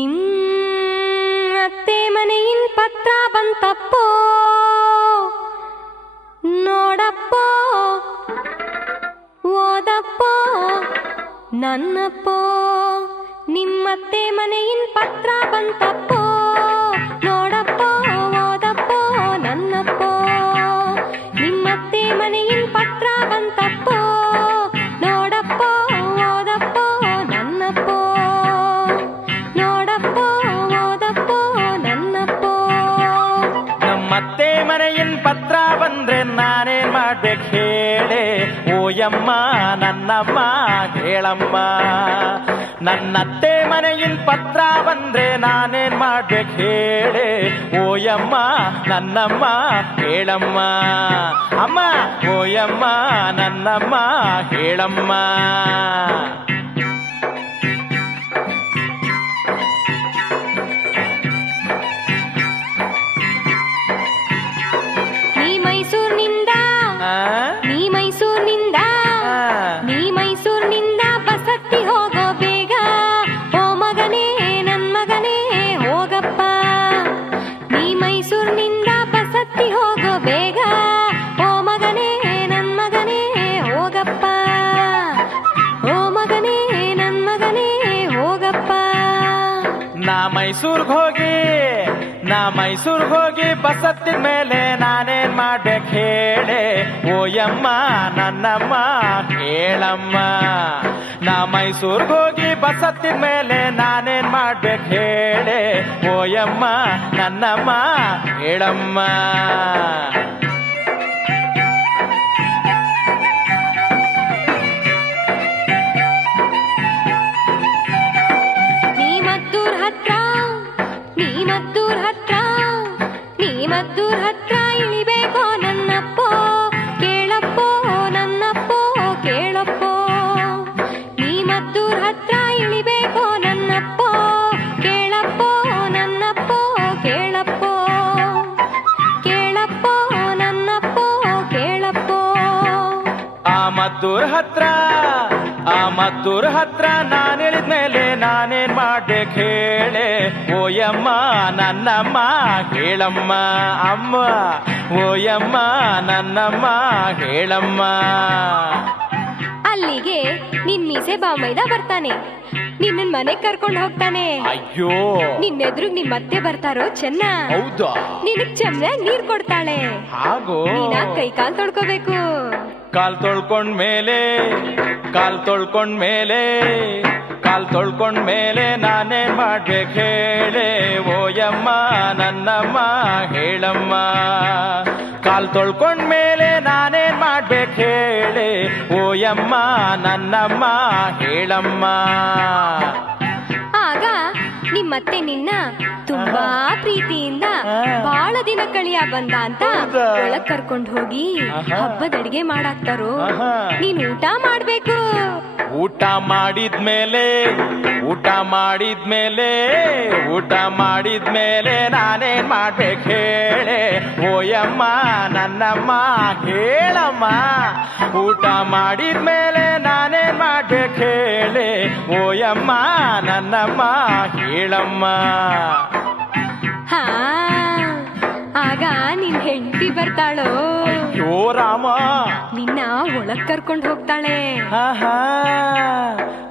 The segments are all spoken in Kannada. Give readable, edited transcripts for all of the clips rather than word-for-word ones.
ನಿಮ್ಮತ್ತೆ ಮನೆயின் ಪತ್ರ ಬಂತಪ್ಪೋ ನೋಡಪ್ಪೋ ಓದಪ್ಪೋ ನನ್ನಪ್ಪೋ ನಿಮ್ಮತ್ತೆ ಮನೆயின் ಪತ್ರ ಬಂತಪ್ಪೋ ನೋಡಪ್ಪೋ ಓದಪ್ಪೋ ನನ್ನಪ್ಪೋ ನಿಮ್ಮತ್ತೆ ಮನೆயின் ಪತ್ರ ಬಂತಪ್ಪೋ ನೋಡಪ್ಪೋ ಓದಪ್ಪೋ ನನ್ನಪ್ಪೋ ನೋಡಪ್ಪೋ ಓದಪ್ಪೋ ನನ್ನಪ್ಪೋ ನಮ್ಮತ್ತೆ ಮನೆயின் ಪತ್ರ ಬಂದ್ರೆ ನಾನೇನ್ ಮಾಡ್ಬೇಕು ಹೇಳೆ ಓಯಮ್ಮ ನನ್ನಮ್ಮ ಹೇಳಮ್ಮ ನನ್ನತ್ತೆ ಮನೆயின் ಪತ್ರ ಬಂದ್ರೆ ನಾನೇನ್ ಮಾಡ್ಬೇಕು ಹೇಳೆ ಓಯಮ್ಮ ನನ್ನಮ್ಮ ಹೇಳಮ್ಮ ಅಮ್ಮ ಓಯಮ್ಮ ನನ್ನಮ್ಮ ಹೇಳಮ್ಮ ಮೈಸೂರಿನಿಂದ ಬಸತ್ತಿ ಹೋಗೋ ಬೇಗ ಓ ಮಗನೇ ನನ್ ಮಗನೇ ಹೋಗಪ್ಪ ನೀ ಮೈಸೂರಿನಿಂದ ಬಸತ್ತಿ ಹೋಗೋ ಬೇಗ ಓ ಮಗನೇ ನನ್ ಮಗನೇ ಹೋಗಪ್ಪ ಓ ಮಗನೇ ನನ್ ಮಗನೇ ಹೋಗಪ್ಪ ನಾ ಮೈಸೂರ್ಗ್ ಹೋಗಿ ಬಸತ್ತಿನ ಮೇಲೆ ನಾನೇನ್ ಮಾಡ್ಬೇಕು ಹೇಳೆ ಓಯಮ್ಮ ನನ್ನಮ್ಮ ಹೇಳಮ್ಮ ನಾ ಮೈಸೂರ್ಗ್ ಹೋಗಿ ಬಸತ್ತಿನ ಮೇಲೆ ನಾನೇನ್ ಮಾಡ್ಬೇಕು ಹೇಳೆ ಓಯಮ್ಮ ನನ್ನಮ್ಮ ಹೇಳಮ್ಮ ಮದ್ದೂರ್ ಹತ್ರ ಇಳಿಬೇಕೋ ನನ್ನಪ್ಪೋ ಕೇಳಪ್ಪೋ ನನ್ನಪ್ಪೋ ಕೇಳಪ್ಪೋ ನೀ ಮದ್ದೂರ್ ಹತ್ರ ಇಳಿಬೇಕೋ ನನ್ನಪ್ಪೋ ಕೇಳಪ್ಪೋ ನನ್ನಪ್ಪೋ ಕೇಳಪ್ಪೋ ಕೇಳಪ್ಪೋ ನನ್ನಪ್ಪೋ ಕೇಳಪ್ಪೋ ಆ ಮದ್ದೂರ್ ಹತ್ರ ನಾನು ಇಳಿದ್ಮೇಲೆ ನಾನೇನ್ ಮಾಡ್ಬೇಕು ಹೇಳೆ ಓಯಮ್ಮ ನನ್ನಮ್ಮ ಹೇಳಮ್ಮ ಅಮ್ಮ ಓಯಮ್ಮ ನನ್ನಮ್ಮ ಹೇಳಮ್ಮ ಅಲ್ಲಿಗೆ ನಿನ್ ಮೀಸೆ ಬಾಮೈದ ಬರ್ತಾನೆ ನಿನ್ನ ಮನೆಗ್ ಕರ್ಕೊಂಡು ಹೋಗ್ತಾನೆ ಅಯ್ಯೋ ನಿನ್ನೆದ್ರುಗ್ ನಿಮ್ ಮತ್ತೆ ಬರ್ತಾರೋ ಚೆನ್ನ ಹೌದಾ ನಿನಗ್ ಚೆನ್ನಾಗ್ ನೀರ್ ಕೊಡ್ತಾಳೆ ಹಾಗೋ ನೀನ ಕೈ ಕಾಲ್ ತೊಳ್ಕೋಬೇಕು ಕಾಲ್ ತೊಳ್ಕೊಂಡ್ ಮೇಲೆ ನಾನೇನ್ ಮಾಡ್ಬೇಕು ಹೇಳೆ ಓಯಮ್ಮ ನನ್ನಮ್ಮ ಹೇಳಮ್ಮ ಕಾಲ್ ತೊಳ್ಕೊಂಡ್ ಮೇಲೆ ನಾನೇನ್ ಮಾಡ್ಬೇಕು ಹೇಳೆ ಓಯಮ್ಮ ನನ್ನಮ್ಮ ಹೇಳಮ್ಮ ಆಗ ನಿಮ್ಮತ್ತೆ ನಿನ್ನ ತುಂಬಾ ಪ್ರೀತಿಯಿಂದ ಬಹಳ ದಿನ ಕಳಿಯ ಬಂದ ಅಂತ ಒಳಗ್ ಕರ್ಕೊಂಡ್ ಹೋಗಿ ಹಬ್ಬದ ಅಡಿಗೆ ಮಾಡಾಕ್ತಾರೋ ನೀನ್ ಊಟ ಮಾಡ್ಬೇಕು ಊಟ ಮಾಡಿದ್ಮೇಲೆ ನಾನೇನ್ ಮಾಡ್ಬೇಕು ಹೇಳೆ ಓಯಮ್ಮ ನನ್ನಮ್ಮ ಹೇಳಮ್ಮ ಊಟ ಮಾಡಿದ್ಮೇಲೆ ನಾನೇನ್ ಮಾಡ್ಬೇಕು ಹೇಳೆ ಓಯಮ್ಮ ನನ್ನಮ್ಮ ಹೇಳಮ್ಮ ಹಾ ಆಗ ನಿನ್ ಹೆಂಡತಿ ಬರ್ತಾಳೋ ಅಯ್ಯೋ ರಾಮ ನಿನ್ನ ಒಳಗ್ ಕರ್ಕೊಂಡ್ ಹೋಗ್ತಾಳೆ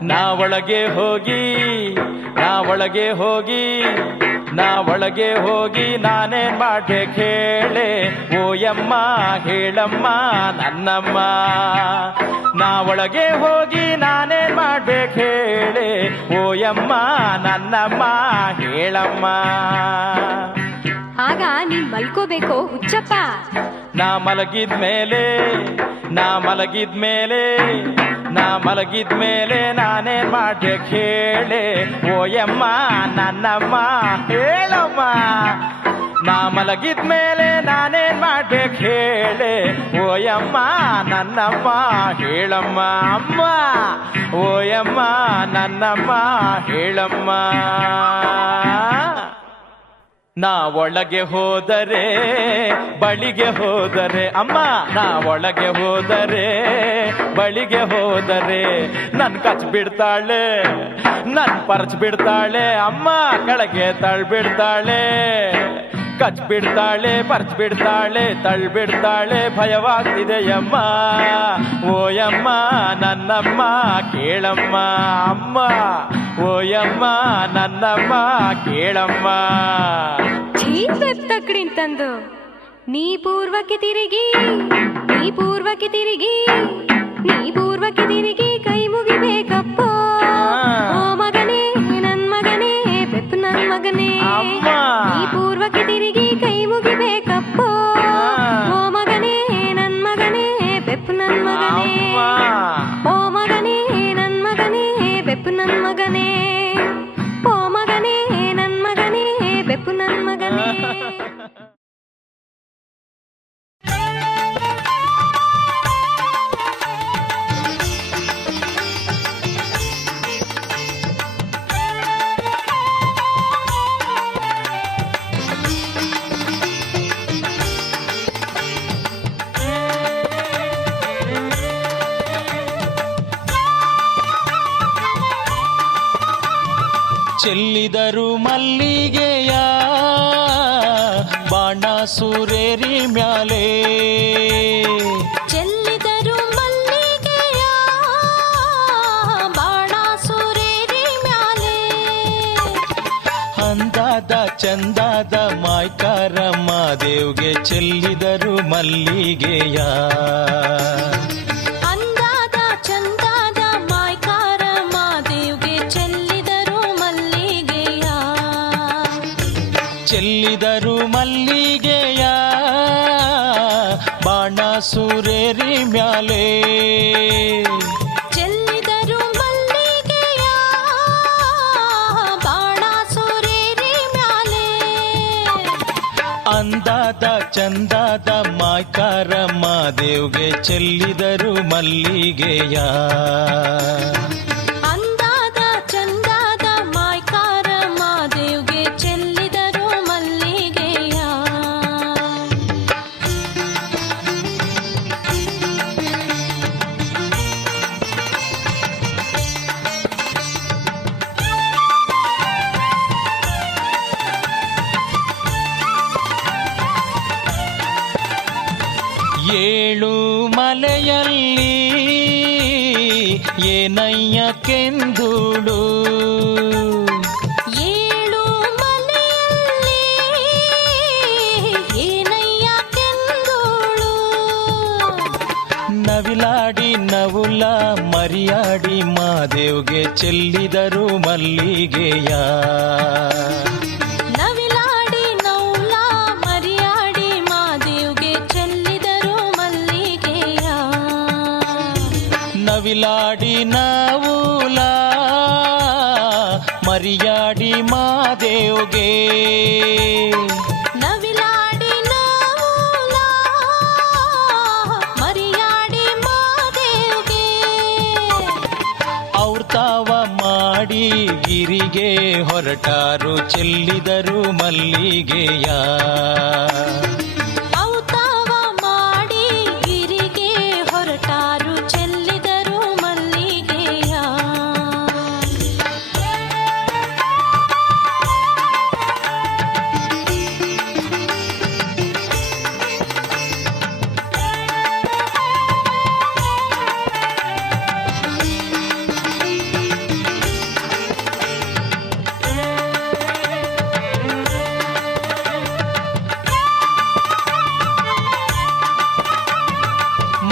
ನಾ ಒಳಗೆ ಹೋಗಿ ನಾನೇನ್ ಮಾಡ್ಬೇಕು ಹೇಳೆ ಓಯಮ್ಮ ಹೇಳಮ್ಮ ನನ್ನಮ್ಮ ನಾ ಒಳಗೆ ಹೋಗಿ ನಾನೇನ್ ಮಾಡ್ಬೇಕು ಹೇಳೆ ಓಯಮ್ಮ ನನ್ನಮ್ಮ ಹೇಳಮ್ಮ ಆಗ ನೀನ್ ಮಲ್ಕೋಬೇಕು ಹುಚ್ಚಪ್ಪ ನಾ ಮಲಗಿದ್ಮೇಲೆ ನಾನೇನ್ ಮಾಡ್ಬೇಕು ಹೇಳೆ ಓಯಮ್ಮ ನನ್ನಮ್ಮ ಹೇಳಮ್ಮ ನಾ ಮಲಗಿದ್ಮೇಲೆ ನಾನೇನ್ ಮಾಡ್ಬೇಕು ಹೇಳೆ ಓಯಮ್ಮ ನನ್ನಮ್ಮ ಹೇಳಮ್ಮ ಅಮ್ಮ ಓಯಮ್ಮ ನನ್ನಮ್ಮ ಹೇಳಮ್ಮ ನಾ ಒಳಗೆ ಹೋದರೆ ಬಳಿಗೆ ಹೋದರೆ ಅಮ್ಮ, ನಾ ಒಳಗೆ ಹೋದರೆ ಬಳಿಗೆ ಹೋದರೆ ನನ್ ಕಚ್ ಬಿಡ್ತಾಳೆ, ನನ್ ಪರಚ್ ಬಿಡ್ತಾಳೆ ಅಮ್ಮ, ಕೆಳಗೆ ತಳ್ಬಿಡ್ತಾಳೆ. ಕಚ್ ಬಿಡ್ತಾಳೆ, ಪರ್ಚ್ ಬಿಡ್ತಾಳೆ, ತಳ್ಬಿಡ್ತಾಳೆ, ಭಯವಾಗ್ತಿದೆಯಮ್ಮ. ಓಯಮ್ಮ ನನ್ನಮ್ಮ ಕೇಳಮ್ಮ ಅಮ್ಮ, ಓಯಮ್ಮ ನನ್ನಮ್ಮ ಕೇಳಮ್ಮ. ತಕ್ಕಡಿಂತಂದು ನೀ ಪೂರ್ವಕ್ಕೆ ತಿರುಗಿ, ನೀ ಪೂರ್ವಕ್ಕೆ ತಿರುಗಿ, ನೀ ಪೂರ್ವಕ್ಕೆ ತಿರುಗಿ ಕೈ ಮುಗಿಬೇಕಪ್ಪ. ಓ ಮಗನೇ ನನ್ ಮಗನೇ ಬೆಪ್ಪು ನನ್ ಮಗನೇ, ನೀ ಪೂರ್ವಕ್ಕೆ ತಿರುಗಿ ಕೈ ಮುಗಿಬೇಕಪ್ಪ. ಓ ಮಗನೇ ನನ್ ಮಗನೇ ಬೆಪ್ಪು ನನ್ ಮಗನೇ, ಓ ಮಗನೇ ನನ್ ಮಗನೇ ಬೆಪ್ಪು ನನ್ ಮಗನೇ, ಓ ಮಗನೇ ನನ್ ಮಗನೇ ಬೆಪ್ಪು ನನ್ ಮಗನೇ. ಚೆಲ್ಲಿದರು ಮಲ್ಲಿಗೆಯ ಬಾಣ ಸುರೇರಿ ಮ್ಯಾಲೆ, ಚೆಲ್ಲಿದರು ಮಲ್ಲಿಗೆಯ ಬಾಣ ಸುರೇರಿ ಮ್ಯಾಲೆ. ಅಂದಾದ ಚಂದಾದ ಮಾಯ್ಕಾರ ಮಾದೇವ್ಗೆ ಚೆಲ್ಲಿದರು ಮಲ್ಲಿಗೆಯ. ಅಂದಾದ ಚಂದಾದ ಮಾಯ್ಕಾರ ಮಾದೇವ್ಗೆ ಚೆಲ್ಲಿದರು ಮಲ್ಲಿಗೆಯ. ಚೆಲ್ಲಿದರು ಮಲ್ಲಿಗೆಯ ಬಾಣ ಸುರೇರಿ ಮ್ಯಾಲೆ, ಚೆಲ್ಲಿದರು ಮಲ್ಲಿಗೆಯ ಬಾಣ ಸುರೇರಿ ಮ್ಯಾಲೆ. ಅಂದಾದ ಚಂದಾದ ಮಾಯ್ಕಾರ ಮಾದೇವ್ಗೆ ಚೆಲ್ಲಿದರು ಮಲ್ಲಿಗೆಯ. ಅಂದಾದ ಚಂದಾದ ಮಾಯ್ಕಾರ ಮಾದೇವ್ಗೆ ಚೆಲ್ಲಿದರು ಮಲ್ಲಿಗೆಯ. ಏಳು ಮಲೆಯಲ್ಲಿ ಏನಯ್ಯ ಕೆಂದುಳು, ಏಳು ಮಲೆಯಲ್ಲಿ ಏನಯ್ಯ ಕೆಂದೋಳು. ನವಿಲಾಡಿ ನವುಲ ಮರಿಯಾಡಿ ಮಾದೇವ್ಗೆ ಚೆಲ್ಲಿದರು ಮಲ್ಲಿಗೆಯ. ನವಿಲಾಡಿ ನೌಲ ಮರಿಯಾಡಿ ಮಾದೇವ್ಗೆ ಚೆಲ್ಲಿದರು ಮಲ್ಲಿಗೆಯ. ನವಿಲಾಡಿ ನವುಲ ಮರಿಯಾಡಿ ಮಾದೇವ್ಗೆ, ನವಿಲಾಡಿ ನೌಲ ಮರಿಯಾಡಿ ಮಾದೇವ್ಗೆ. ಅವ್ರ ತಾವ ಮಾಡಿ ಗಿರಿಗೆ ಹೊರಟಾರು ಚೆಲ್ಲಿದರು ಮಲ್ಲಿಗೆಯ. ಔತಾವ ಮಾಡಿ ಗಿರಿಗೆ ಹೊರಟಾರು ಚೆಲ್ಲಿದರು ಮಲ್ಲಿಗೆಯ.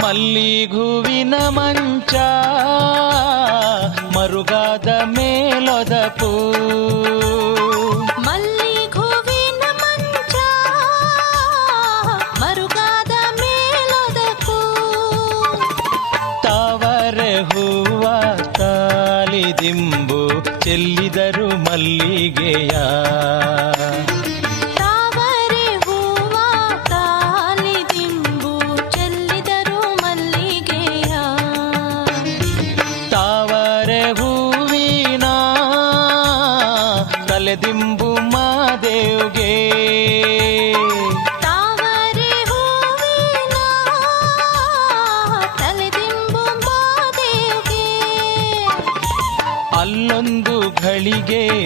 ಮಲ್ಲಿಗೂವಿನ ಮಂಚ ಮರುಗಾದ ಮೇಲೊದಪು, ಮಲ್ಲಿಘುವಿನ ಮಂಚ ಮರುಗಾದ ಮೇಲೊದಕು. ತಾವರೆ ಹೂವ ತಾಲಿದಿಂಬು ಚೆಲ್ಲಿದರು ಮಲ್ಲಿಗೆಯ. ತಾವರೆ ಹೂವ ತಾಲಿದಿಂಬು ಚೆಲ್ಲಿದರು ಮಲ್ಲಿಗೆಯ. ತಾವರೆ ಹೂವಿನ ತಲೆದಿಂಬು ಮಾದೇವ್ಗೆ,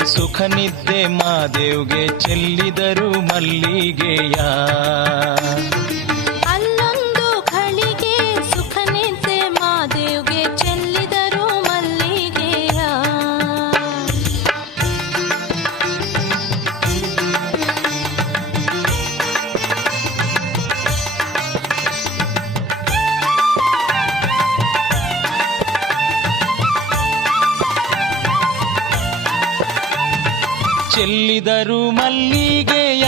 ಸುಖ ನಿದ್ದೆ ಮಾದೇವ್ಗೆ ಚೆಲ್ಲಿದರು ಮಲ್ಲಿಗೆಯ. ಅಲ್ಲೊಂದು ಘಳಿಗೆ ಸುಖ ನಿದ್ದೆ ಮಾದೇವ್ಗೆ ಚೆಲ್ಲಿದರು ಮಲ್ಲಿಗೆಯ. ಚೆಲ್ಲಿದರು ಮಲ್ಲಿಗೆಯ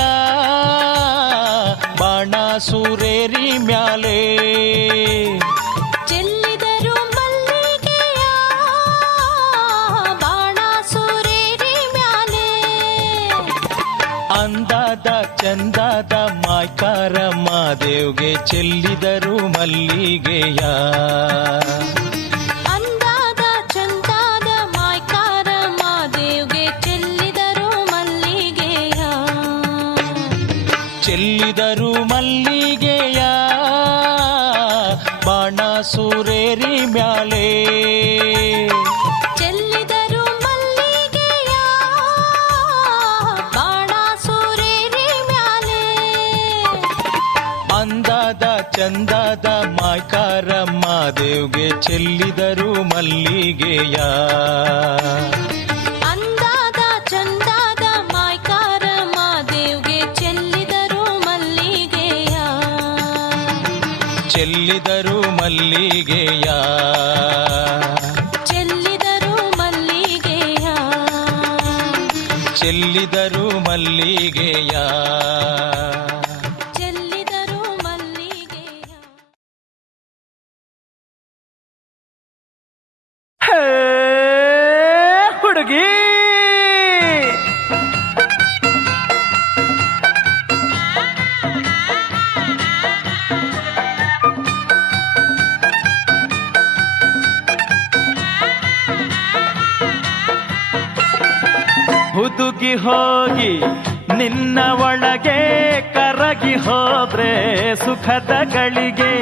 ಬಾಣಾಸುರೇರಿ ಮ್ಯಾಲೆ. ಚೆಲ್ಲಿದರು ಮಲ್ಲಿಗೆಯ ಬಾಣಾಸುರೇರಿ ಮ್ಯಾಲೆ. ಅಂದಾದ ಚಂದಾದ ಮಾಯ್ಕಾರ ಮಾದೇವ್ಗೆ ಚೆಲ್ಲಿದರು ಮಲ್ಲಿಗೆಯ. ಅಂದಾದ ಚಂದಾದ ಮಾಯ್ಕಾರ ಮಾದೇವ್ಗೆ ಚೆಲ್ಲಿದರು ಮಲ್ಲಿಗೆಯ. ಚೆಲ್ಲಿದರು ಮಲ್ಲಿಗೆಯ ಬಾಣಾಸುರೇರಿ ಮ್ಯಾಲೆ. ಚೆಲ್ಲಿದರು ಮಲ್ಲಿಗೆಯ ಬಾಣಾಸುರೇರಿ ಮ್ಯಾಲೆ. ಅಂದಾದ ಚಂದಾದ ಮಾಯ್ಕಾರ ಮಾದೇವ್ಗೆ ಚೆಲ್ಲಿದರು ಮಲ್ಲಿಗೆಯ. ಅಂದಾದ ಚಂದಾದ ಮಾಯ್ಕಾರ ಮಾದೇವ್ಗೆ ಚೆಲ್ಲಿದರು ಮಲ್ಲಿಗೆಯ. ಚೆಲ್ಲಿದರು ಮಲ್ಲಿಗೆಯ. ಚೆಲ್ಲಿದರು ಮಲ್ಲಿಗೆಯ. ಚೆಲ್ಲಿದರು ಮಲ್ಲಿಗೆಯ. ಚೆಲ್ಲಿದರು ಮಲ್ಲಿಗೆಯ. ಹುಡುಗಿ ಹುದುಗಿ ಹೋಗಿ ನಿನ್ನ ಒಳಗೆ ಕರಗಿ ಹೋದ್ರೆ ಸುಖದ ಗಳಿಗೆ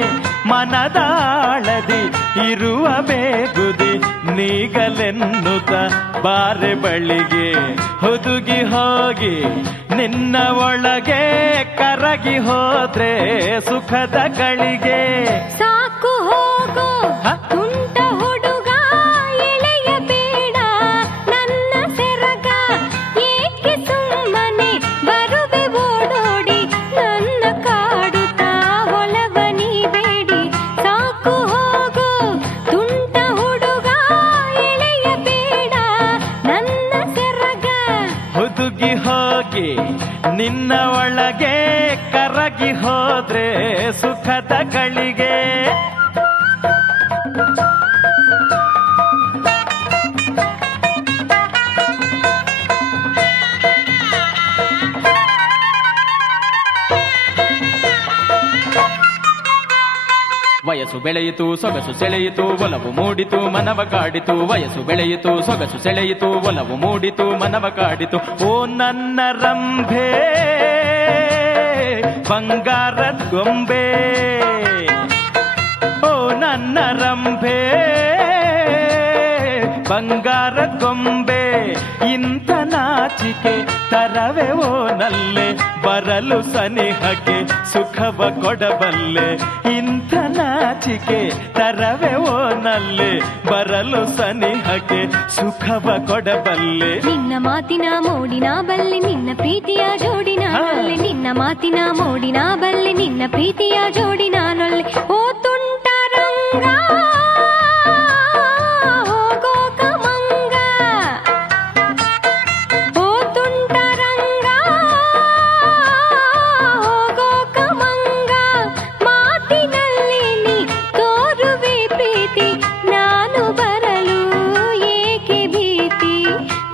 ಮನದಾಳದಿ ಇರುವ ಬೇಗುದಿ ನೀಗಲೆನ್ನುತ್ತ ಬಾರೆ ಬಳಿಗೆ. ಹುದುಗಿ ಹೋಗಿ ನಿನ್ನ ಒಳಗೆ ಕರಗಿ ಹೋದ್ರೆ ಸುಖದ ಗಳಿಗೆ. ಸಾಕು ಹೋಗೋ ಹ? ತುಂಟ ಹುಡುಗ ಎಳೆಯ ಬೇಡ ನನ್ನ ಸೆರಗ. ಏಕೆ ಸುಮ್ಮನೆ ಬರುವೆ ಓಡೋಡಿ ನನ್ನ ಕಾಡುತ್ತಾ ಒಲವನಿ ಬೇಡಿ. ಸಾಕು ಹೋಗೋ ತುಂಟ ಹುಡುಗ ಎಳೆಯ ಬೇಡ ನನ್ನ ಸೆರಗ. ಹುದುಗಿ ಹೋಗಿ ನಿನ್ನ ಒಳಗೆ ಕರಗಿ ಹೋದ್ರೆ ಸುಖದ ಗಳಿಗೆ. ವಯಸ್ಸು ಬೆಳೆಯಿತು ಸೊಗಸು ಸೆಳೆಯಿತು ಒಲವು ಮೂಡಿತು ಮನವ ಕಾಡಿತು. ವಯಸ್ಸು ಬೆಳೆಯಿತು ಸೊಗಸು ಸೆಳೆಯಿತು ಒಲವು ಮೂಡಿತು ಮನವ ಕಾಡಿತು. ಓ ನನ್ನ ರಂಭೆ ಬಂಗಾರದ ಗೊಂಬೆ. ಓ ನನ್ನ ರಂಭೆ ಬಂಗಾರದ ಗೊಂಬೆ. ಇಂಥ ನಾಚಿಕೆ ತರವೆ ಓ ನಲ್ಲೆ ಬರಲು ಸನಿಹಕ್ಕೆ ಸುಖವ ಕೊಡಬಲ್ಲೆ. ಇಂಥ ನಾಚಿಕೆ ತರವೆ ಓ ನಲ್ಲೆ ಬರಲು ಸನಿಹಕ್ಕೆ ಸುಖವ ಕೊಡಬಲ್ಲೆ. ನಿನ್ನ ಮಾತಿನ ಮೋಡಿನ ಬಲ್ಲೆ ನಿನ್ನ ಪ್ರೀತಿಯ ಜೋಡಿ ನಾನೊಲ್ಲೆ. ನಿನ್ನ ಮಾತಿನ ಮೋಡಿನ ಬಲ್ಲೆ ನಿನ್ನ ಪ್ರೀತಿಯ ಜೋಡಿ ನಾನೊಲ್ಲೆ. ಓ ತುಂಟ ರಂಗ ಹೋಗೋ ಕಮಂಗ. ಓ ತುಂಟ ರಂಗ ಹೋಗೋ ಕಮಂಗ. ಮಾತಿನಲ್ಲಿ ನೀ ತೋರುವೆ ಪ್ರೀತಿ ನಾನು ಬರಲು ಏಕೆ ಭೀತಿ.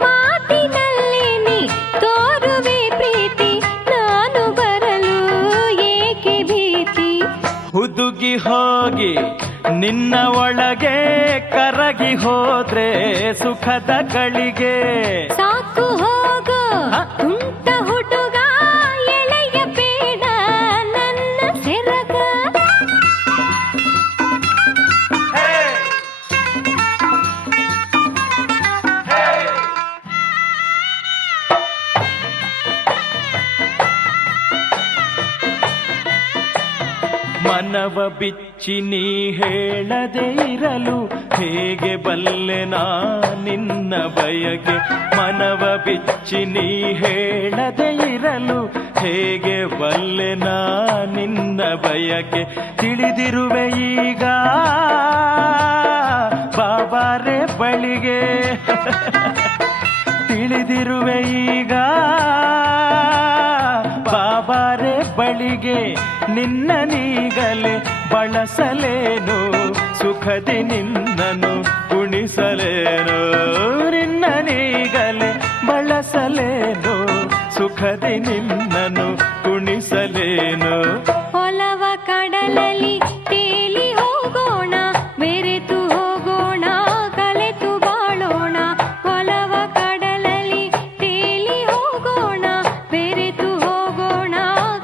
ಮಾತಿನಲ್ಲಿ ನೀ ತೋರುವೆ ಪ್ರೀತಿ ನಾನು ಬರಲು ಏಕೆ ಭೀತಿ. ಹುದುಗಿ ಹೋಗಿ ನಿನ್ನ ಒಳಗೆ ಕರಗಿ ಹೋದ್ರೆ ಸುಖದ ಗಳಿಗೆ. ಸಾಕು ಹೋಗೋ ಹ? ತುಂಟ ಹುಡುಗ ಎಳೆಯ ಬೇಡ ನನ್ನ ಸೆರಗ. ಮನವ ಬಿಚ್ಚಿ ನೀ ಹೇಳದೆ ಇರಲು ಹೇಗೆ ಬಲ್ಲೆ ನಾ ನಿನ್ನ ಬಯಕೆ. ಮನವ ಬಿಚ್ಚಿ ನೀ ಹೇಳದೆ ಇರಲು ಹೇಗೆ ಬಲ್ಲೆ ನಾ ನಿನ್ನ ಬಯಕೆ. ತಿಳಿದಿರುವೆ ಈಗ ಬಾಬಾರೆ ಬಳಿಗೆ. ತಿಳಿದಿರುವೆ ಈಗ ಬಾಬಾರೆ ಬಳಿಗೆ. ನಿನ್ನ ನೀಗಲೇ ಬಳಸಲೇನು ಸುಖದಿ ನಿನ್ನನು ಕುಣಿಸಲೇನು. ನಿನ್ನ ನೀಗಲೇ ಬಳಸಲೇನು ಸುಖದಿ ನಿನ್ನನು ಕುಣಿಸಲೇನು. ಒಲವ ಕಡಲಲ್ಲಿ ತೇಲಿ ಹೋಗೋಣ, ಬೆರೆತು ಹೋಗೋಣ, ಕಲೆತು ಬಾಳೋಣ. ಒಲವ ಕಡಲಲ್ಲಿ ತೇಲಿ ಹೋಗೋಣ, ಬೆರೆತು ಹೋಗೋಣ,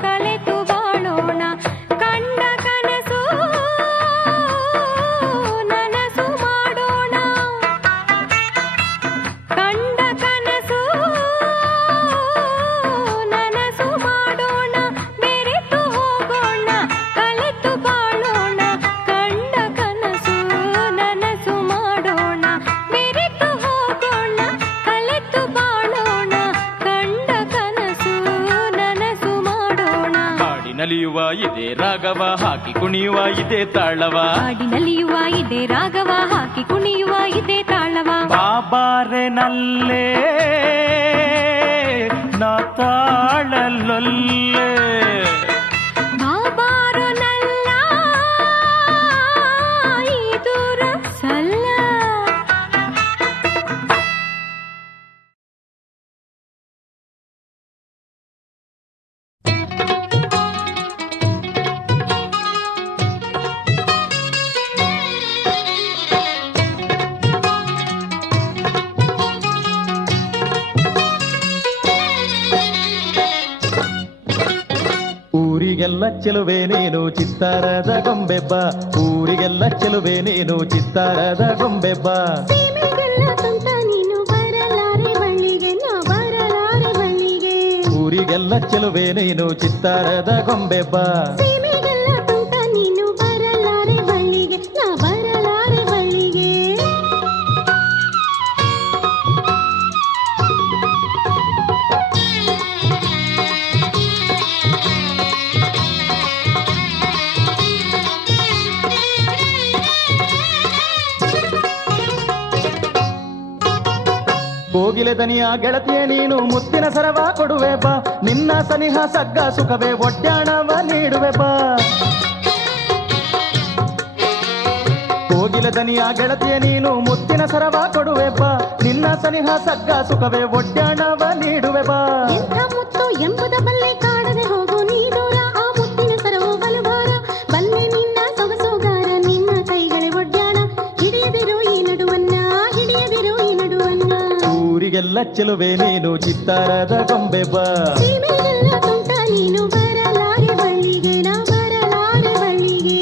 ಕಲೆತು ಬಾಳೋಣ. ಕಂಡ ಕನಸು ನನಸು ಮಾಡೋಣ, ಕಂಡ ಕನಸು ನನಸು ಮಾಡೋಣ, ಬೆರೆತು ಹೋಗೋಣ, ಕಲೆತು ಬಾಳೋಣ. ಕಂಡ ಕನಸು ನನಸು ಮಾಡೋಣ, ಬೆರೆತು ಹೋಗೋಣ, ಕಲೆತು ಬಾಳೋಣ. ಕಂಡ ಕನಸು ನನಸು ಮಾಡೋಣ. ಹಾಡಿನಲಿಯುವ ಇದೇ ರಾಗವ ಹಾಕಿ ಕುಣಿಯುವ ಇದೇ ತಾಳವ. ಹಾಡಿನಲಿಯುವ ಇದೇ ರಾಗವ ಹಾಕಿ ಕುಣಿಯುವ ಇದೇ ತಾಳವ. ಬಾಬಾರೆ ನಲ್ಲೇ ನಾ ತಾಳಲೊಲ್ಲೆ. ಬಾಬಾರೋ ನಲ್ಲ ಇದು ರಸಲ್ಲ. ಊರಿಗೆಲ್ಲ ಚೆಲುವೆ ನೀನು ಚಿತ್ತಾರದ ಗೊಂಬೆಬ್ಬ. ಊರಿಗೆಲ್ಲ ಚೆಲುವೆ ನೀನು ಚಿತ್ತಾರದ ಗೊಂಬೆಬ್ಬ. ಸೀಮೆಗೆಲ್ಲ ತುಂಟ ನೀನು ಬರಲಾರೆ ಬಳ್ಳಿಗೆ, ನಾ ಬರಲಾರೆ ಬಳ್ಳಿಗೆ. ಊರಿಗೆಲ್ಲ ಚೆಲುವೆ ನೀನು ಚಿತ್ತಾರದ ಗೊಂಬೆಬ್ಬ. ಸೀಮೆಗೆಲ್ಲ ತುಂಟ ನೀನು ಬರಲಾರೆ ಬಳ್ಳಿಗೆ, ನಾ ಬರಲಾರೆ ಬಳ್ಳಿಗೆ. ಕೋಗಿಲೆ ದನಿಯ ಗೆಳತಿಯ ನೀನು ಮುತ್ತಿನ ಸರವ ಕೊಡುವೆ ಬಾ. ನಿನ್ನ ಸನಿಹ ಸಗ್ಗ ಸುಖವೇ ಒಡ್ಯಾಣವ ನೀಡುವೆ ಬಾ. ಕೋಗಿಲೆ ದನಿಯ ಗೆಳತಿಯ ನೀನು ಮುತ್ತಿನ ಸರವ ಕೊಡುವೆ ಬಾ. ನಿನ್ನ ಸನಿಹ ಸಗ್ಗ ಸುಖವೇ ಒಡ್ಯಾಣವ ನೀಡುವೆ ಬಾ. ಎಂಥ ಮುತ್ತು ಎಂಬುದ ಬಲ್ಲೆ ಕಾಡದೆ ಹೋಗು ನೀ ದೂರ. ಆ ಮುತ್ತಿನ ಸರವು ಬಲುಭಾರ, ಬಲ್ಲೆ ನಿನ್ನ ಸೊಗಸೋಗಾರ. ನಿನ್ನ ಕೈಗಳೇ ಒಡ್ಯಾಣ, ಹಿಡಿಯದಿರು ಈ ನಡುವನ್ನ, ಹಿಡಿಯದಿರು ಈ ನಡುವನ್ನ. ಊರಿಗೆಲ್ಲ ಚೆಲುವೆ ನೀನು ಚಿತ್ತಾರದ ಗೊಂಬೆಬ್ಬ. ಸೀಮೆಗೆಲ್ಲ ತುಂಟ ನೀನು ಬರಲಾರೆ ಬಳ್ಳಿಗೆ, ನಾ ಬರಲಾರೆ ಬಳ್ಳಿಗೆ.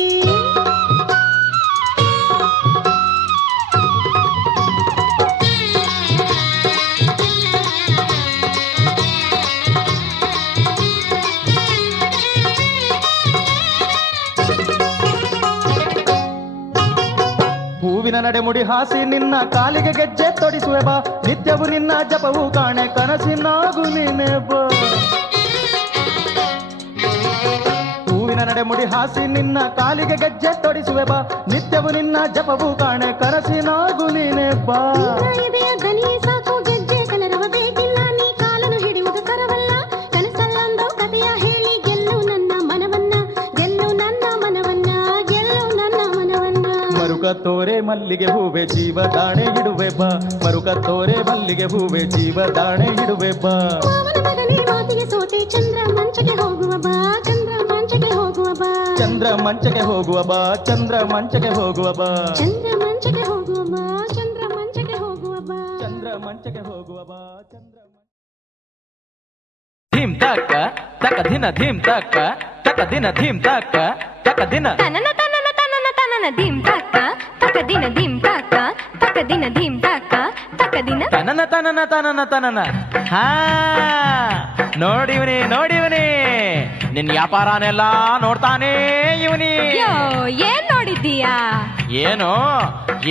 ಹೂವಿನ ನಡೆಮುಡಿ ಹಾಸಿ ನಿನ್ನ ಕಾಲಿಗೆ ಗೆಜ್ಜೆ ತೊಡಿಸುವೆ ಬಾ. ನಿತ್ಯವು ನಿನ್ನ ಜಪವು ಕಾಣೆ ಕನಸಿನಾಗು ನೀನೆ ಬಾ. ಹೂವಿನ ನಡೆಮುಡಿ ಹಾಸಿ ನಿನ್ನ ಕಾಲಿಗೆ ಗೆಜ್ಜೆ ತೊಡಿಸುವೆ ಬಾ. ನಿತ್ಯವು ನಿನ್ನ ಜಪವು ಕಾಣೆ ಕನಸಿನಾಗು ನೀನೆ ಬಾ. ನಿನ್ನ ಎದೆಯ ದನಿ ಸಾಕು ಗೆಜ್ಜೆ ಕಲರವ ಬೇಕಿಲ್ಲ, ನೀ ಕಾಲನು ಹಿಡಿಯುವುದು ತರವಲ್ಲ. ಕನಸಲ್ಲೊಂದು ಕಥೆಯ ಹೇಳಿ ಗೆಲ್ಲು ನನ್ನ ಮನವನ್ನ, ಗೆಲ್ಲು ನನ್ನ ಮನವನ್ನ, ಗೆಲ್ಲು ನನ್ನ ಮನವನ್ನ. ಮರುಕ ತೋರೆ ಮಲ್ಲಿಗೆ ಹೂವೆ ಜೀವ ದಾಣೆ ಇಡುವೆ ಬಾ. ಮರುಕ ತೋರೆ ಮಲ್ಲಿಗೆ ಹೂವೆ ಜೀವ ದಾಣೆ ಇಡುವೆ ಬಾ. ಮಾವನ ಮಗನೇ ಮಾತಿಗೆ ಸೋತೆ, ಚಂದ್ರ ಮಂಚಕ್ಕೆ ಹೋಗುವ ಬಾ, ಚಂದ್ರ ಮಂಚಕ್ಕೆ ಹೋಗುವ ಬಾ. ಚಂದ್ರ ಮಂಚಕ್ಕೆ ಹೋಗುವ ಬಾ, ಚಂದ್ರ ಮಂಚಕ್ಕೆ ಹೋಗುವ ಬಾ. ಚಂದ್ರ ಮಂಚಕ್ಕೆ ಹೋಗುವ ಬಾ, ಚಂದ್ರ ಮಂಚಕ್ಕೆ ಹೋಗುವ ಬಾ. ಚಂದ್ರ ಮಂಚಕ್ಕೆ ಹೋಗುವ ಬಾ, ಚಂದ್ರ ಧೀಮ್ ತಾಕ ತಕ ದಿನ ಧೀಮ್ ತಾಕ ತಕ ದಿನ ಧೀಮ್ ತಾಕ ತಕ ದಿನ. ತನನ ತನನ ತನನ ತನನ ಧೀಮ್ ತಾಕ ತಕ ದಿನ ಧೀಮ್ ತಾಕ ತಕ ದಿನ ಧೀಮ್ ತಾಕ ತಕ ದಿನ. ತನನ ತನನ ತನನ ತನನ. ಹಾ ನೋಡಿವನೇ ನೋಡಿವನೇ ನಿನ್ ವ್ಯಾಪಾರನೆಲ್ಲ ನೋಡ್ತಾನೇ ಇವನಿ. ಯೋ ಏನ್ ನೋಡಿದ್ದೀಯಾ? ಏನು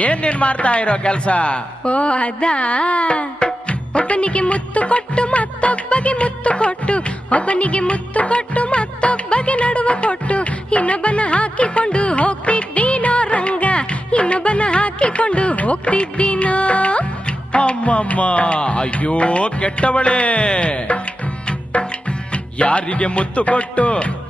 ಏನ್ ನೀನ್ ಮಾಡ್ತಾ ಇರೋ ಕೆಲ್ಸ? ಓ ಅದಾ, ಒಬ್ಬನಿಗೆ ಮುತ್ತು ಕೊಟ್ಟು ಮತ್ತೊಬ್ಬಗೆ ಮುತ್ತು ಕೊಟ್ಟು, ಒಬ್ಬನಿಗೆ ಮುತ್ತು ಕೊಟ್ಟು ಮತ್ತೊಬ್ಬಗೆ ನಡುವ ಕೊಟ್ಟು, ಇನ್ನೊಬ್ಬನ ಹಾಕಿಕೊಂಡು ಹೋಗ್ತಿದ್ದೀನೋ ರಂಗ, ಇನ್ನೊಬ್ಬನ ಹಾಕಿಕೊಂಡು ಹೋಗ್ತಿದ್ದೀನೋ. ಅಮ್ಮಮ್ಮ, ಅಯ್ಯೋ ಕೆಟ್ಟವಳೆ. ಯಾರಿಗೆ ಮುತ್ತು ಕೊಟ್ಟು,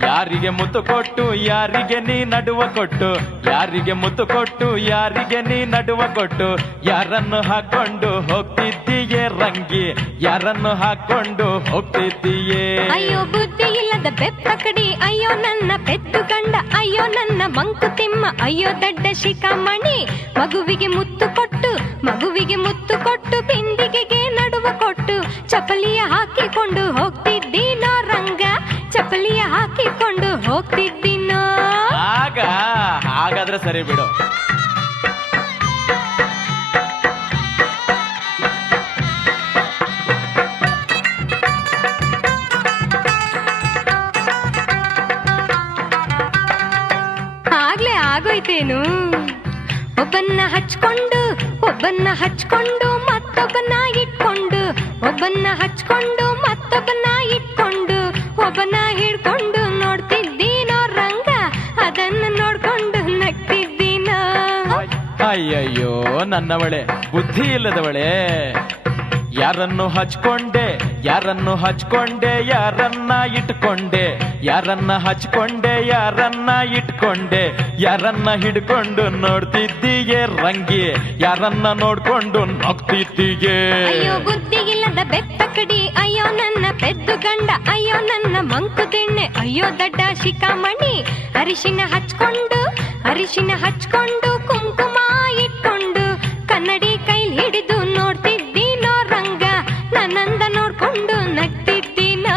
ಯಾರಿಗೆ ಮುತ್ತು ಕೊಟ್ಟು, ಯಾರಿಗೆ ನೀ ನಡುವ ಕೊಟ್ಟು, ಯಾರಿಗೆ ಮುತ್ತು ಕೊಟ್ಟು, ಯಾರಿಗೆ ನೀ ನಡುವ ಕೊಟ್ಟು, ಯಾರನ್ನು ಹಾಕೊಂಡು ಹೋಗ್ತಿದ್ದೀಯೇ ರಂಗಿ, ಯಾರನ್ನು ಹಾಕೊಂಡು ಹೋಗ್ತಿದ್ದೀಯೇ? ಅಯ್ಯೋ ಬುದ್ಧಿ ಇಲ್ಲದ ಬೆಪ್ಪಕಡಿ, ಅಯ್ಯೋ ನನ್ನ ಪೆದ್ದು ಗಂಡ, ಅಯ್ಯೋ ನನ್ನ ಮಂಕುತಿಮ್ಮ, ಅಯ್ಯೋ ದಡ್ಡ ಶಿಖಾಮಣಿ. ಮಗುವಿಗೆ ಮುತ್ತು ಕೊಟ್ಟು, ಮಗುವಿಗೆ ಮುತ್ತು ಕೊಟ್ಟು, ಬಿಂದಿಗೆಗೆ ನಡುವ ಕೊಟ್ಟು, ಚಪಲಿಯ ಹಾಕಿಕೊಂಡು ಹೋಗ್ತಿದ್ದೀನೋ ರಂಗ, ಚಪಲಿಯ ಹಾಕಿಕೊಂಡು ಹೋಗ್ತಿದ್ದೀನೋ. ಹಾಗಾದ್ರೆ ಸರಿ ಬಿಡು. ಆಗ್ಲೇ ಆಗೋಯ್ತೇನು? ಒಬ್ಬನ್ನ ಹಚ್ಕೊಂಡು, ಒಬ್ಬನ್ನ ಹಚ್ಕೊಂಡು, ಮತ್ತೊಬ್ಬನ ಇಟ್ಕೊಂಡು, ಒಬ್ಬನ್ನ ಹಚ್ಕೊಂಡು ಮತ್ತೊಬ್ಬನ ಇಟ್ಕೊಂಡು, ಒಬ್ಬನ ಹಿಡ್ಕೊಂಡು ನೋಡ್ತಿದ್ದೀನೋ ರಂಗ, ಅದನ್ನ ನೋಡ್ಕೊಂಡು ನಗ್ತಿದ್ದೀನೋ. ಅಯ್ಯಯ್ಯೋ ನನ್ನವಳೆ, ಬುದ್ಧಿ ಇಲ್ಲದವಳೆ. ಯಾರನ್ನು ಹಚ್ಕೊಂಡೆ, ಯಾರನ್ನು ಹಚ್ಕೊಂಡೆ, ಯಾರನ್ನ ಇಟ್ಕೊಂಡೆ, ಯಾರನ್ನ ಹಚ್ಕೊಂಡೆ, ಯಾರನ್ನ ಇಟ್ಕೊಂಡೆ, ಯಾರನ್ನ ಹಿಡ್ಕೊಂಡು ನೋಡ್ತಿದ್ದೀಯೇ ರಂಗಿ, ಯಾರನ್ನ ನೋಡ್ಕೊಂಡು ನಗ್ತಿದ್ದೀಯೇ? ಅಯ್ಯೋ ಬುದ್ಧಿ ಇಲ್ಲದ ಬೆತ್ತಕಡಿ, ಅಯ್ಯೋ ನನ್ನ ಪೆದ್ದು ಗಂಡ, ಅಯ್ಯೋ ನನ್ನ ಮಂಕು ದಿಣ್ಣೆ, ಅಯ್ಯೋ ದಡ್ಡ ಶಿಖಾಮಣಿ. ಅರಿಶಿನ ಹಚ್ಕೊಂಡು, ಅರಿಶಿನ ಹಚ್ಕೊಂಡು, ಕುಂಕುಮ ಇಟ್ಕೊಂಡು, ಕನ್ನಡಿ ಕೈಲಿ ಹಿಡಿದು ನೋಡ್ತಿದ್ದೀನೋ ರಂಗ, ನನ್ನಂದ ನೋಡ್ಕೊಂಡು ನಗ್ತಿದ್ದೀನೋ.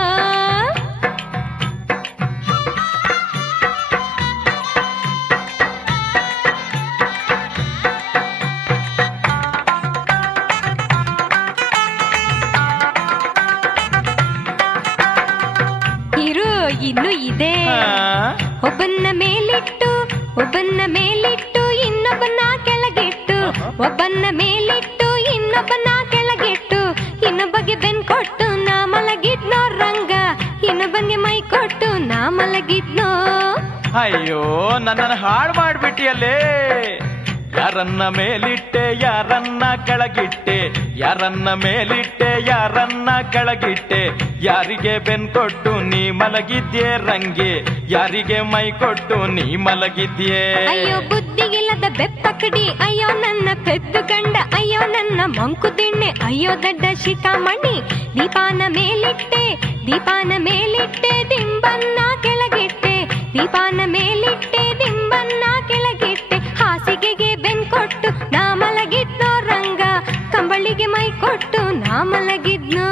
ಇರು, ಇನ್ನು ಇದೆ. ಒಬ್ಬನ್ನ ಮೇಲಿಟ್ಟು, ಒಬ್ಬನ್ನ ಮೇಲಿಟ್ಟು, ಇನ್ನೊಬ್ಬನ ಕೆಳಗಿಟ್ಟು, ಒಬ್ಬನ್ನ ಮೇಲಿಟ್ಟು, ಇನ್ನೊಬ್ಬನ ಕೆಳಗಿಟ್ಟು, ಇನ್ನೊಬ್ಬಗೆ ಬೆನ್ ಕೊಟ್ಟು ನಾ ಮಲಗಿದ್ನೋ ರಂಗ, ಇನ್ನೊಬ್ಬನಿಗೆ ಮೈ ಕೊಟ್ಟು ನಾ ಮಲಗಿದ್ನೋ. ಅಯ್ಯೋ ನನ್ನನ್ನು ಹಾಳು ಮಾಡ್ಬಿಟ್ಟಿಯಲ್ಲೇ. ಯಾರನ್ನ ಮೇಲಿಟ್ಟೆ, ಯಾರನ್ನ ಕೆಳಗಿಟ್ಟೆ, ಯಾರನ್ನ ಮೇಲಿಟ್ಟೆ, ಯಾರನ್ನ ಕೆಳಗಿಟ್ಟೆ, ಯಾರಿಗೆ ಬೆನ್ ಕೊಟ್ಟು ನೀ ಮಲಗಿದ್ಯೆ ರಂಗಿ, ಯಾರಿಗೆ ಮೈ ಕೊಟ್ಟು ನೀ ಮಲಗಿದ್ಯೆ? ಅಯ್ಯೋ ಬುದ್ಧಿ ಇಲ್ಲದ ಬೆಪ್ಪಕಡಿ, ಅಯ್ಯೋ ನನ್ನ ಪೆದ್ದು ಗಂಡ, ಅಯ್ಯೋ ನನ್ನ ಮಂಕು ದಿಣ್ಣೆ, ಅಯ್ಯೋ ದಡ್ಡ ಶಿಖಾಮಣಿ. ದೀಪಾನ ಮೇಲಿಟ್ಟೆ, ದೀಪಾನ ಮೇಲಿಟ್ಟೆ, ದಿಂಬನ್ನ ಕೆಳಗಿಟ್ಟೆ, ದೀಪಾನ ಮೇಲಿಟ್ಟೆ, ದಿಂಬನ್ನ ಕೆಳಗಿಟ್ಟೆ, ಹಾಸಿಗೆಗೆ ಬೆನ್ ಕೊಟ್ಟು ನಾ ಮಲಗಿದ್ನೋ ರಂಗ, ಕಂಬಳಿಗೆ ಮೈ ಕೊಟ್ಟು ನಾ ಮಲಗಿದ್ನೋ.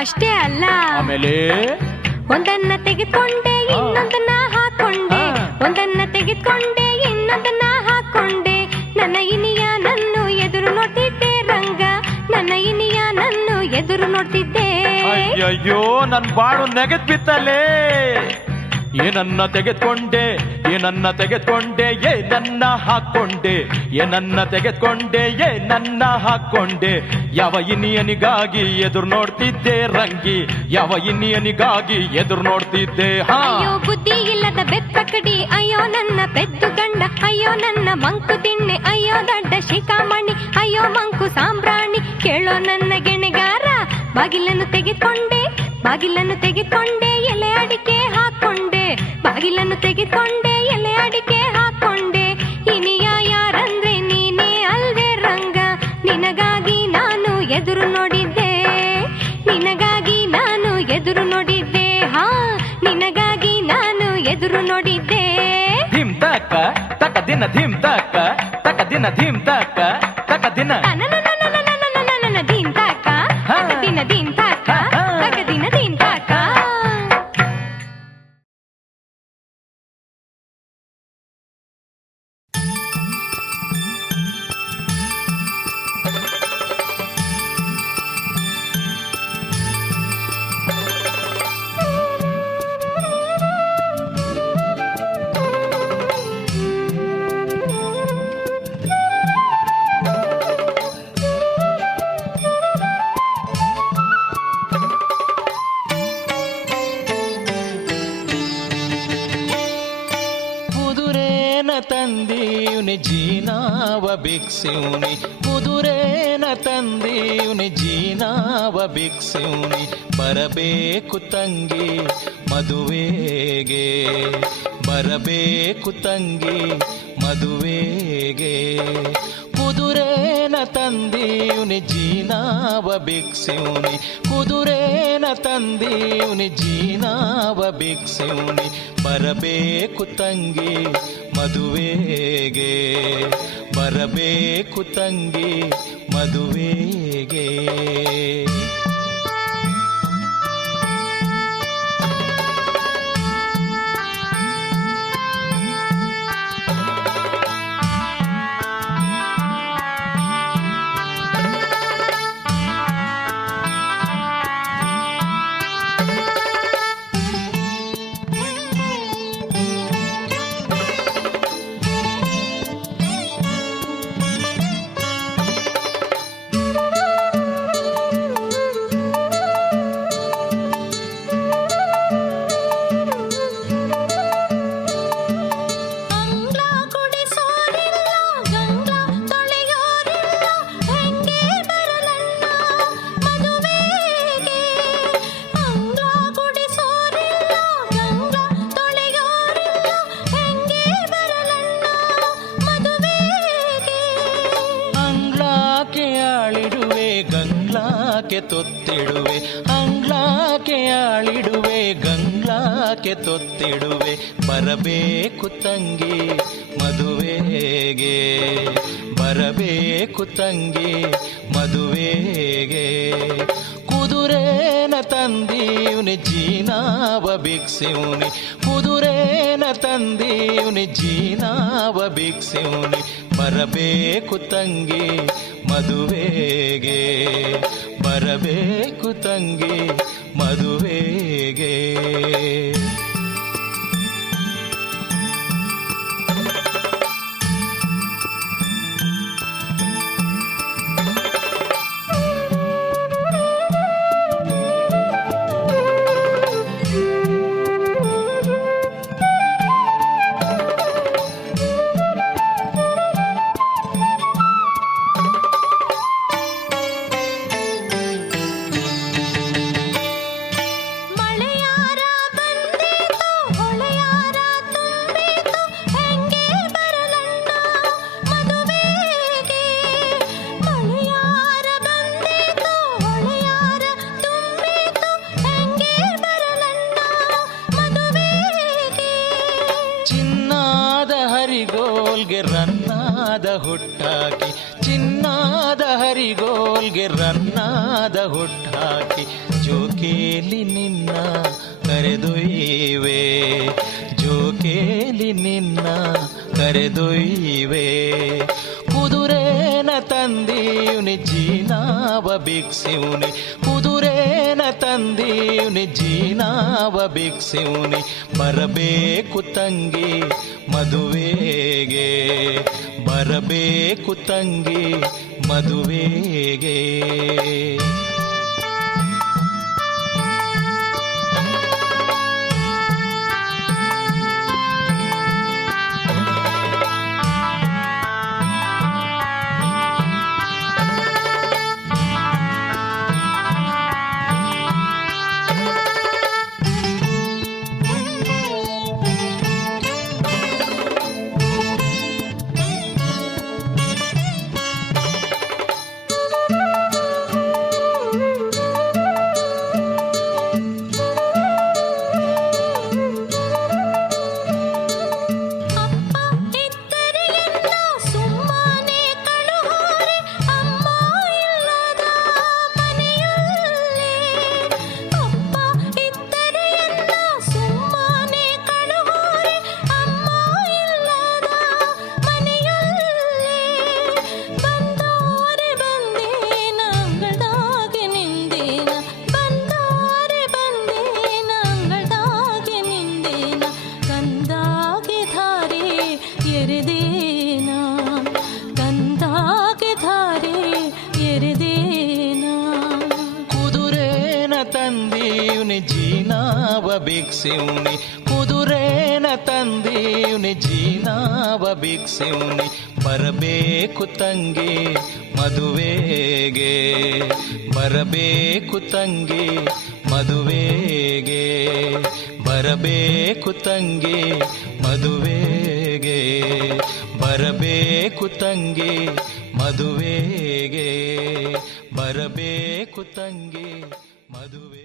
ಅಷ್ಟೇ ಅಲ್ಲ, ಆಮೇಲೆ ಒಂದನ್ನ ತೆಗೆದುಕೊಂಡೆ, ಇನ್ನೊಂದನ್ನ ಹಾಕೊಂಡೆ, ಒಂದನ್ನ ತೆಗೆದುಕೊಂಡೆ, ಇನ್ನೊಂದನ್ನ ಹಾಕೊಂಡೆ, ನನ್ನ ಇನಿಯ ನನ್ನು ಎದುರು ನೋಡ್ತಿದ್ದೆ ರಂಗ, ನನ್ನ ಇನಿಯ ನನ್ನು ಎದುರು ನೋಡ್ತಿದ್ದೆ. ಅಯ್ಯಯ್ಯೋ ನನ್ ಬಾಳು ನೆಗೆದ್ ಬಿತ್ತಲೇ. ಏನನ್ನ ತೆಗೆದುಕೊಂಡೆ, ಏನನ್ನ ತೆಗೆದುಕೊಂಡೆ, ಏನನ್ನ ಹಾಕೊಂಡೆ, ಏನನ್ನ ತೆಗೆದುಕೊಂಡೆ, ಏನನ್ನ ಹಾಕೊಂಡೆ, ಯಾವ ಇನಿಯನಿಗಾಗಿ ಎದುರು ನೋಡ್ತಿದ್ದೆ ರಂಗಿ, ಯಾವ ಇನಿಯನಿಗಾಗಿ ಎದುರು ನೋಡ್ತಿದ್ದೆ? ಅಯ್ಯೋ ಬುದ್ಧಿ ಇಲ್ಲದ ಬೆಪ್ಪಕಡಿ, ಅಯ್ಯೋ ನನ್ನ ಪೆದ್ದು ಗಂಡ, ಅಯ್ಯೋ ನನ್ನ ಮಂಕು ದಿಣ್ಣೆ, ಅಯ್ಯೋ ದಡ್ಡ ಶಿಖಾಮಣಿ, ಅಯ್ಯೋ ಮಂಕು ಸಾಂಬ್ರಾಣಿ. ಕೇಳೋ ನನ್ನ ಗೆಣೆಗಾರ, ಬಾಗಿಲನ್ನು ತೆಗೆದುಕೊಂಡೆ, ಬಾಗಿಲನ್ನು ತೆಗೆದುಕೊಂಡೆ, ಎಲೆ ಅಡಿಕೆ ಹಾಕೊಂಡೆ, ಬಾಗಿಲನ್ನು ತೆಗೆದುಕೊಂಡೆ, ಎಲೆ ಅಡಿಕೆ ಹಾಕೊಂಡೆ. ಇನಿಯ ಯಾರಂದ್ರೆ ನೀನೇ ಅಲ್ವೇ ರಂಗ, ನಿನಗಾಗಿ ನಾನು ಎದುರು ನೋಡಿದ್ದೆ, ನಿನಗಾಗಿ ನಾನು ಎದುರು ನೋಡಿದ್ದೆ, ಹಾ ನಿನಗಾಗಿ ನಾನು ಎದುರು ನೋಡಿದ್ದೆ. ಧಿಮ್ ತಕ್ಕ ತಕ ದಿನ, ಧಿಮ್ ತಕ್ಕ ತಕ ದಿನ, ಧಿಮ್ ತಕ್ಕ ತಕ ದಿನ, ದೀನ್ ತಾಕ ದಿನ, ದೀನ್ ತಾಕ ದಿನ, ದೀನ್ ತಾಕ. ಜೀನಾವ ಭಿಕ್ಷಿವ್ನಿ ಕುದುರೇನ ತಂದೀವ್ನಿ ಜೀನಾವ ಭಿಕ್ಷಿವ್ನಿ ಬರಬೇಕು ತಂಗಿ ಮದುವೆಗೆ ಬರಬೇಕು ತಂಗಿ ಮದುವೆಗೆ ಕುದುರೇನ ತಂದೀವ್ನಿ ಜೀನಾವ ಭಿಕ್ಷಿವ್ನಿ ಕುದುರೇನ ತಂದೀವ್ನಿ ಜೀನಾವ ಭಿಕ್ಷಿವ್ನಿ ಬರಬೇಕು ತಂಗಿ ಮದುವೆಗೆ ಬರಬೇಕು ತಂಗಿ ಮದುವೆಗೆ ಗಂಗ್ಲಾಕೆ ತೊತ್ತಿಡುವೆ ಅಂಗ್ಲಾಕೆ ಆಳಿಡುವೆ ಗಂಗ್ಲಾಕೆ ತೊತ್ತಿಡುವೆ ಬರಬೇಕು ತಂಗಿ ಮದುವೆಗೆ ಬರಬೇಕು ತಂಗಿ ಮದುವೆಗೆ ಕುದುರೇನ ತಂದೀವ್ನಿ ಜೀನಾವ ಭಿಕ್ಷಿವ್ನಿ ಕುದುರೇನ ತಂದೀವ್ನಿ ಜೀನಾವ ಭಿಕ್ಷಿವ್ನಿ ಬರಬೇಕು ತಂಗಿ ಮದುವೆಗೆ ಬರಬೇಕು ತಂಗಿ ಮದುವೆಗೆ ಹರಿಗೋಲ್ಗೆ ರನ್ನಾದ ಹುಟ್ಟಾಕಿ ಚಿನ್ನಾದ ಹರಿಗೋಲ್ಗೆ ರನ್ನಾದ ಹುಟ್ಟಾಕಿ ಜೋಕೇಲಿ ನಿನ್ನ ಕರೆದೊಯ್ಯುವೆ ಜೋಕೇಲಿ ನಿನ್ನ ಕರೆದೊಯ್ಯುವೆ ಕುದುರೇನ ತಂದೀವ್ನಿ ಜೀನಾವ ಭಿಕ್ಷಿವ್ನಿ ಕುದುರೇನ ತಂದೀವ್ನಿ ಜೀನಾವ ಭಿಕ್ಷಿವ್ನಿ ಬರಬೇಕು ತಂಗಿ ಮದುವೆಗೆ ಬರಬೇಕು ತಂಗಿ ಮದುವೆಗೆ ತಂದೀವ್ನಿ ಜೀನಾವ ಭಿಕ್ಷಿವ್ನಿ ಕುದುರೆ ಕುದುರೇನ ತಂದೀವ್ನಿ ಜೀನಾವ ಭಿಕ್ಷಿವ್ನಿ ಬರಬೇಕು ತಂಗಿ ಮದುವೆಗೆ ಬರಬೇಕು ತಂಗಿ ಮದುವೆಗೆ ಬರಬೇಕು ತಂಗಿ ಮದುವೆಗೆ ಬರಬೇಕು ತಂಗಿ ಮದುವೆಗೆ ಬರಬೇಕು ತಂಗಿ ಮದುವೆ.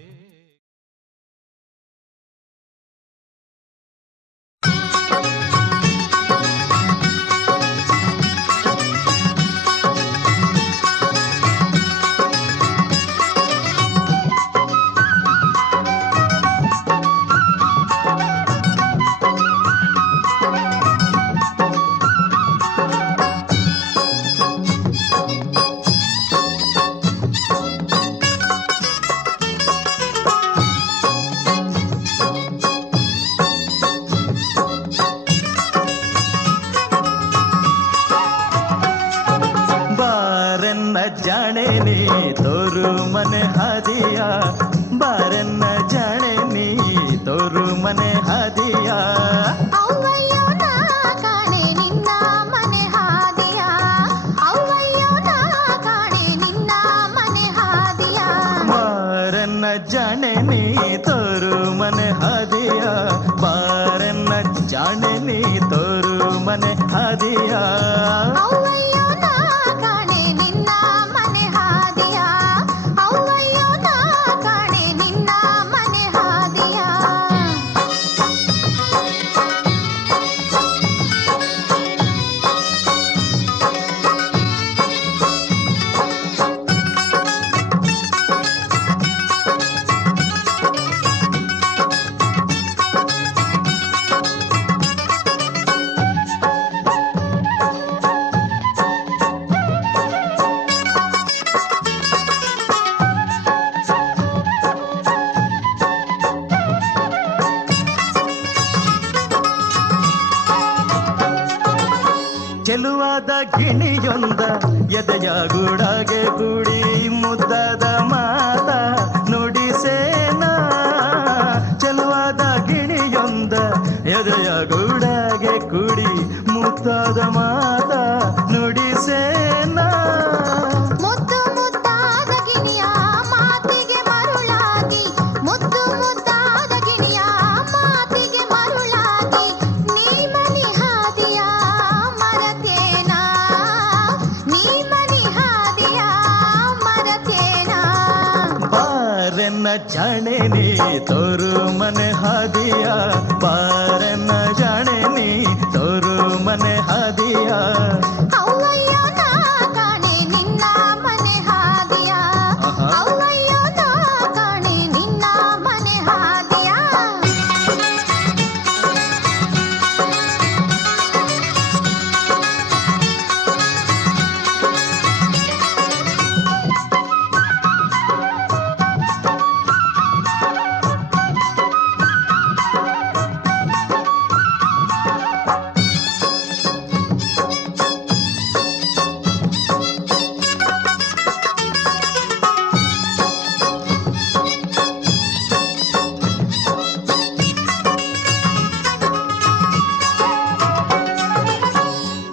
ಜಾಣೆ ನೀ ತೋರು ಮನೆ ಹಾದಿಯ ಬಾರನ್ನ ಜಾಣೆ ನೀ ತೋರು ಮನೆ ಹಾದಿಯ ಅವ್ವಯ್ಯೋ ನಾ ಕಾಣೆ ನಿನ್ನ ಮನೆ ಹಾದಿಯ ಅವ್ವಯ್ಯೋ ನಾ ಕಾಣೆ ನಿನ್ನ ಮನೆ ಹಾದಿಯ ಬಾರನ್ನ ಜಾಣೆ ನೀ ತೋರು ಮನೆ ಹಾದಿಯ ಬಾರನ್ನ ಜಾಣೆ ನೀ ತೋರು ಮನೆ ಹಾದಿಯ ಅವ್ವಯ್ಯೋ ನಾ ಕಾಣೆ ನಿನ್ನ ಮನೆ ಹಾದಿಯ ಅವ್ವಯ್ಯೋ ನಾ ಕಾಣೆ ನಿನ್ನ ಮನೆ ಹಾದಿಯ ಚೆಲುವಾದ ಗಿಣಿಯೊಂದ ಎದೆಯ ಗೂಡಾಗೆ ಕೂಡಿ ಮುದ್ದಾದ ಮಾತ ನುಡಿಸೇನ ಚೆಲುವಾದ ಗಿಣಿಯೊಂದ ಎದೆಯ ಗೂಡಾಗೆ ಕೂಡಿ ಮುದ್ದಾದ ಮಾತ ನುಡಿಸೇನ ಮುದ್ದು ಮುದ್ದಾದ ಗಿಣಿಯ ಮಾತಿಗೆ ಮರುಳಾಗಿ ಮುದ್ದು ಮುದ್ದಾದ ಗಿಣಿಯ ಮಾತಿಗೆ ಮರುಳಾಗಿ ನೀ ಮನಿ ಹಾದಿಯ ಮರತೇನ ನೀ ಮನಿ ಹಾದಿಯ ಮರತೇನ ಬಾರನ್ನ ಜಾಣೆ ನೀ ತೋರು ಮನೆ ಹಾದಿಯ ಬಾರನ್ನ ಜಾಣೆ ನೀ ತೋರು ಮನೆ ಹಾದಿಯ ಅವ್ವಯ್ಯೋ ನಾ ಕಾಣೆ ನಿನ್ನ ಮನೆ ಹಾದಿಯ ಅವ್ವಯ್ಯೋ ನಾ ಕಾಣೆ ನಿನ್ನ ಮನೆ ಹಾದಿಯ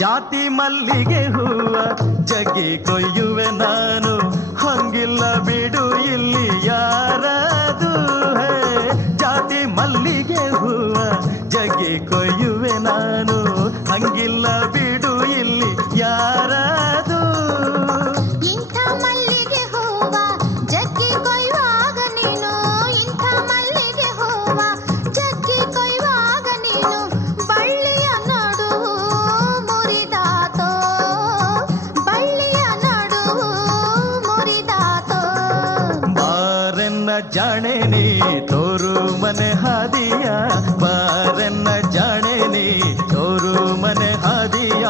ಜಾತಿ ಮಲ್ಲಿಗೆ ಹೂವ ಜಗ್ಗಿ ಕೊಯ್ಯುವೆ ನಾನು ಹಂಗಿಲ್ಲ ಬಿಡು ಇಲ್ಲಿ ಯಾರದು ಹೇ ಜಾತಿ ಮಲ್ಲಿಗೆ ಹೂವ ಜಗ್ಗಿ ಕೊಯ್ಯುವೆ ನಾನು ಹಂಗಿಲ್ಲ ಬಿಡು ಇಲ್ಲಿ ಯಾರದು ಇಂಥ ಮಲ್ಲಿಗೆ ಹೂವ ಜಗ್ಗಿ ಕೊಯ್ಯುವಾಗ ನೀನು ಇಂಥ ಮಲ್ಲಿಗೆ ಹೂವ ಜಗ್ಗಿ ಕೊಯ್ಯುವಾಗ ನೀನು ಬಳ್ಳಿಯ ನಡುವು ಮುರಿದಾತೋ ಬಳ್ಳಿಯ ನಡುವು ಮುರಿದಾತೋ ಬಾರನ್ನ ಜಾಣೆ ನೀ ತೋರು ಮನೆ ಹಾದಿಯ ಬಾರನ್ನ ಜಾಣೆ ನೀ ತೋರು ಮನೆ ಹಾದಿಯ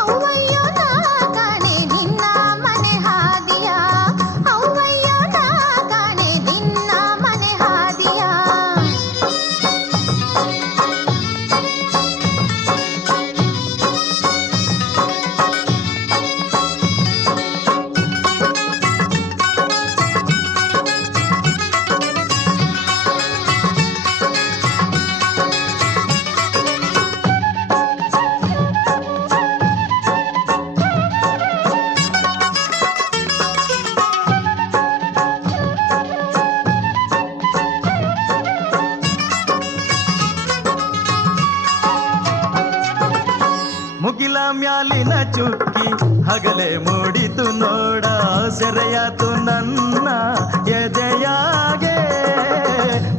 ಅವ್ವಯ್ಯೋ ನಾ ಕಾಣೆ ನಿನ್ನ ಮನೆ ಹಾದಿಯ ಅವ್ವಯ್ಯೋ ನಾ ಕಾಣೆ ನಿನ್ನ ಮನೆ ಹಾದಿಯ ಹಗಲೇ ಮೂಡಿತು ನೋಡ ಸೆರೆಯಾತು ನನ್ನ ಎದೆಯಾಗೆ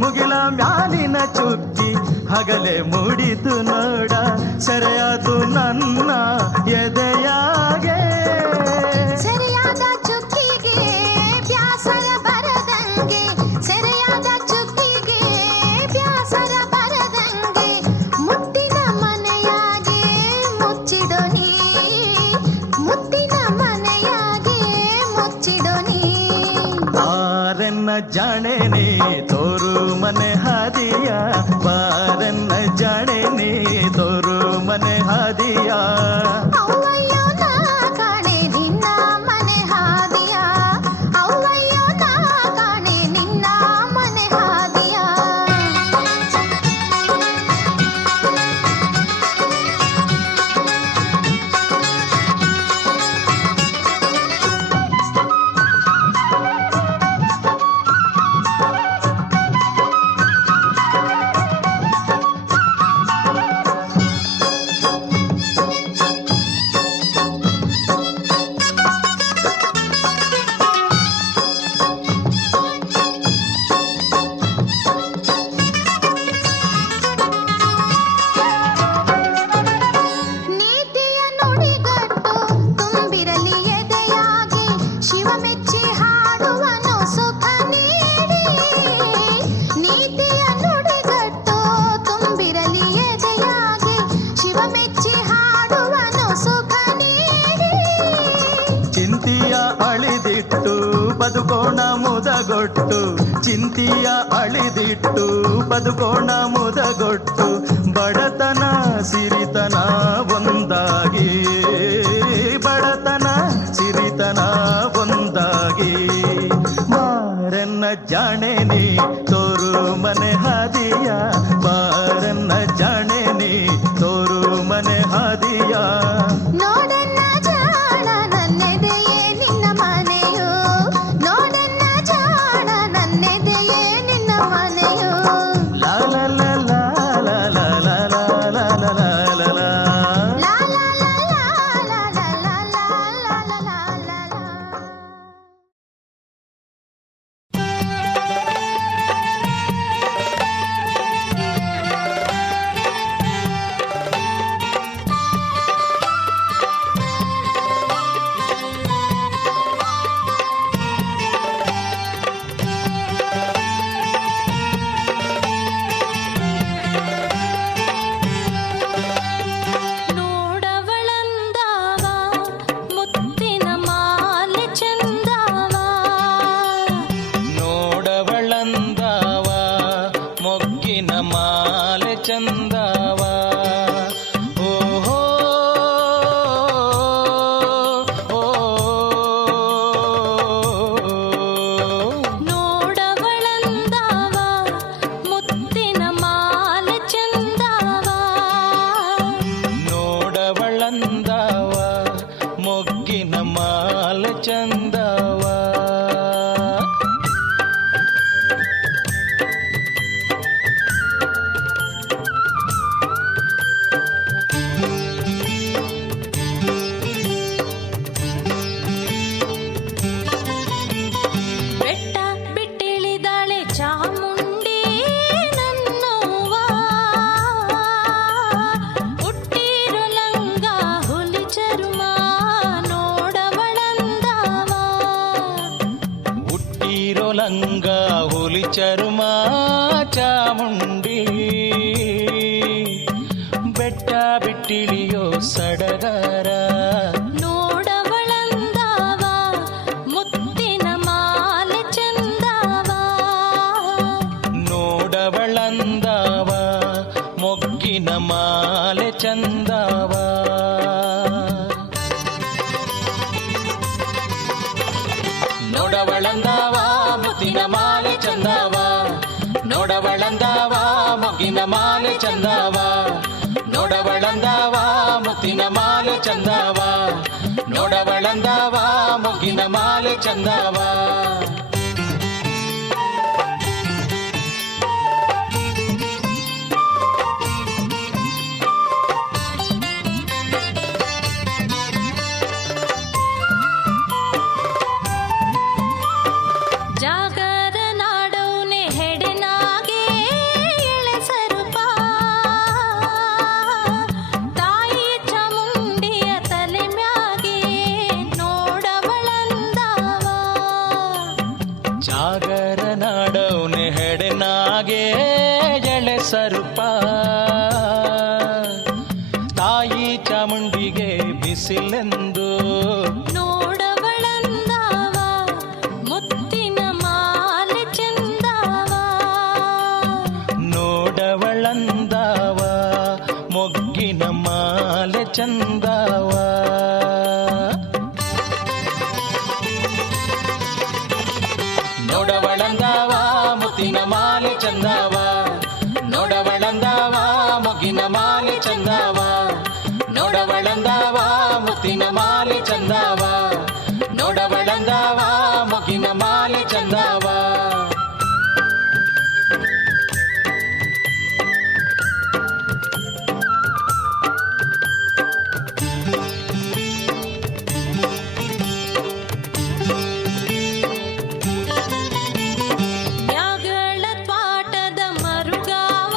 ಮುಗಿಲ ಮ್ಯಾಲಿನ ಚುಕ್ಕಿ ಹಗಲೇ ಮೂಡಿತು ನೋಡ ಸೆರೆಯಾತು ನನ್ನ ಎದೆಯಾಗೆ ಸೆರೆಯಾದ ಚುಕ್ಕಿಗೆ ಬ್ಯಾಸರ ಬರದಂಗೆ ಸೆರೆಯಾದ ಚುಕ್ಕಿಗೆ ಬ್ಯಾಸರ ಬರದಂಗೆ ಮುತ್ತಿನ ಮನೆಯಾಗೆ ಮುಚ್ಚಿಡೋ ನೀ ಮುತ್ತಿನ ಮನೆಯಾಗೆ ಮುಚ್ಚಿಡೋ ನೀ ಬಾರನ್ನ ಜಾಣೆ ನೀ ತೋರು ಮನೆ ಹಾದಿಯ ಬಾರನ್ನ ಜಾಣೆ ನೀ ತೋರು ಮನೆ ಹಾದಿಯ ಅವ್ವಯ್ಯೋ ನಾ ಕಾಣೆ ನಿನ್ನ ಮನೆ ಹಾದಿಯ ಅವ್ವಯ್ಯೋ ನಾ ಕಾಣೆ ನಿನ್ನ ಮನೆ ಹಾದಿಯ ನೀತಿಯ ನುಡಿಗಟ್ಟು ತುಂಬಿರಲಿ ಎದೆಯಾಗಿ ಶಿವ ಮೆಚ್ಚಿ ಹಾಡುವನು ಸುಖ ನೀಡಿ ನೀತಿಯ ನುಡಿಗಟ್ಟು ತುಂಬಿರಲಿ ಎದೆಯಾಗಿ ಶಿವ ಮೆಚ್ಚಿ ಹಾಡುವನು ಸುಖ ನೀಡಿ ಚಿಂತಿಯ ಅಳಿದಿಟ್ಟು ಬದುಕೋಣ ಮುದಗೊಟ್ಟು ಚಿಂತಿಯ ಅಳಿದಿಟ್ಟು ಬದುಕೋಣ ಮುದಗೊಟ್ಟು ಬಡತನ ಸಿರಿತನ ಒಂದಾಗಿ ಬಡತನ ಸಿರಿತನ ಒಂದಾಗಿ ಬಾರನ್ನ ಜಾಣೆ ನೀ ತೋರು ಮನೆ ಹಾದಿಯ ಬಾರನ್ನ ಜಾಣೆ ನೀ ತೋರು ಮನೆ ಹಾದಿಯ ನೋಡನ್ನ ಜಾಣ ನನ್ನೆದೆಯೇ ನಿನ್ನ ಮನೆಯು ನೋಡನ್ನ ಜಾಣ ನನ್ನೆದೆಯೇ ನಿನ್ನ ಮನೆಯು ಲಾ ಲಾ ಲಾ ಲಾ ಲಾ ಲಾ ಲಾ ಲಾ ಲಾ ಲಾ ಲಾ ಲಾ. ಲಾ ಲಾ ಲಾ ಲಾ ಲಾ ಲಾ ಲಾ ಲಾ ಲಾ ಲಾ ಲಾ. ನೋಡವಳಂದಾವ ಮುತ್ತಿನ ಮಾಲೆ ಚಂದಾವ ನೋಡವಳಂದಾವ ಮೊಗ್ಗಿನ ಮಾಲೆ ಚಂದಾವ ಓಹೋ ಓ ನೋಡವಳಂದಾವ ಮುತ್ತಿನ ಮಾಲೆ ಚಂದಾವ ನೋಡವಳಂದಾವ ಮೊಗ್ಗಿನ ಮಾಲೆ ಚಂದಾವ ಬೆಟ್ಟ ಬಿಟ್ಟಿಳಿದಾಳೆ ಚಾಮುಂಡಿ ನನ್ನವ್ವ ಹುಟ್ಟಿರೋ ಲಂಗ ಹುಲಿ ಚರ್ಮ ನೋಡವಳಂದಾವ ಹುಟ್ಟಿರೋ ಲಂಗ ಹುಲಿ ಚರ್ಮ ಚಾಮುಂಡಿ ಬೆಟ್ಟ ಬಿಟ್ಟಿಳಿಯೋ ಸಡಗರ ನೋಡವಳಂದಾವ ಮುತ್ತಿನ ಮಾಲೆ ಚಂದಾವ ನೋಡವಳಂದಾವ ಮೊಗ್ಗಿನ ಮಾಲೆ ಚಂದಾವ ನೋಡವಳಂದಾವ ಮುತ್ತಿನ ಮಾಲೆ ಚಂದಾವ ನೋಡವಳಂದಾವ ಮೊಗ್ಗಿನ ಮಾಲೆ ಚಂದಾವ ನೋಡವಳಂದಾವ ಮುತ್ತಿನ ಮಾಲೆ ಚಂದಾವ ನೋಡವಳಂದಾವ ಮೊಗ್ಗಿನ ಮಾಲೆ ಚಂದಾವ ಎಡೆನಾಗೆ ಎಳೆ ಸರುಪ ತಾಯಿ ಚಾಮುಂಡಿಗೆ ಬಿಸಿಲೆಂದು ನೋಡವಳಂದಾವ ಮುತ್ತಿನ ಮಾಲೆ ಚಂದಾವ ನೋಡವಳಂದಾವ ಮೊಗ್ಗಿನ ಮಾಲೆ ಚಂದಾವ ನೋಡವಳಂದಾವ ಮುತ್ತಿನ ಮಾಲೆ ಚಂದಾವ ನೋಡವಳಂದಾವ ಮೊಗ್ಗಿನ ಮಾಲೆ ಚಂದಾವ ನೋಡವಳಂದಾವ ಮುತ್ತಿನ ಮಾಲೆ ಚಂದಾವ ನೋಡವಳಂದಾವ ಮೊಗ್ಗಿನ ಮಾಲೆ ಚಂದಾವ ಮ್ಯಾಗಳ ತ್ವಾಟದ ಮರುಗಾವ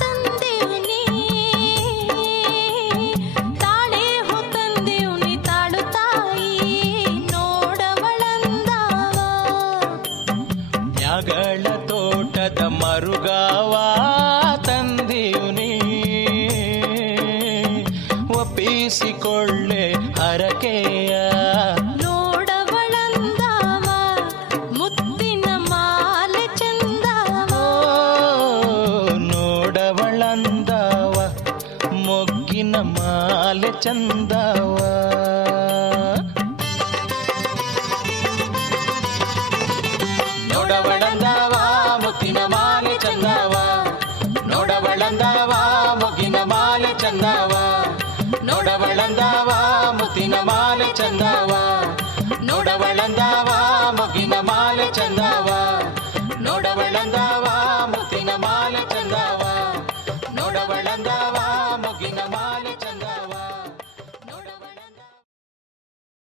ತಂದೆವ್ನಿ ತಾಳೆ ಹೊತ್ತಂದೆವ್ನಿ ತಾಳು ತಾಯಿ ನೋಡವಳಂದಾವ ಮ್ಯಾಗಳ ತೋಟದ ಮರುಗಾವ ತಂದೀವ್ನಿ ಒಪ್ಪಿಸಿಕೊಳ್ಳೆ ಹರಕೆಯ ನೋಡವಳಂದಾವ ಮುತ್ತಿನ ಮಾಲೆ ಚಂದಾವ ನೋಡವಳಂದಾವ ಮೊಗ್ಗಿನ ಮಾಲೆ ಚಂದಾವ ನೋಡವಳಂದಾವ ಮುತ್ತಿನ ಮಾಲೆ ಚಂದಾವ ನೋಡವಳಂದಾವ ಮೊಗ್ಗಿನ ಮಾಲೆ ಚಂದಾವ ನೋಡವಳಂದಾವ ಮುತ್ತಿನ ಮಾಲೆ ಚಂದಾವ ನೋಡವಳಂದಾವ ಮೊಗ್ಗಿನ ಮಾಲೆ ಚಂದಾವ ನೋಡವಳಂದಾವ ಮುತ್ತಿನ ಮಾಲೆ ಚಂದಾವ ನೋಡವಳಂದಾವ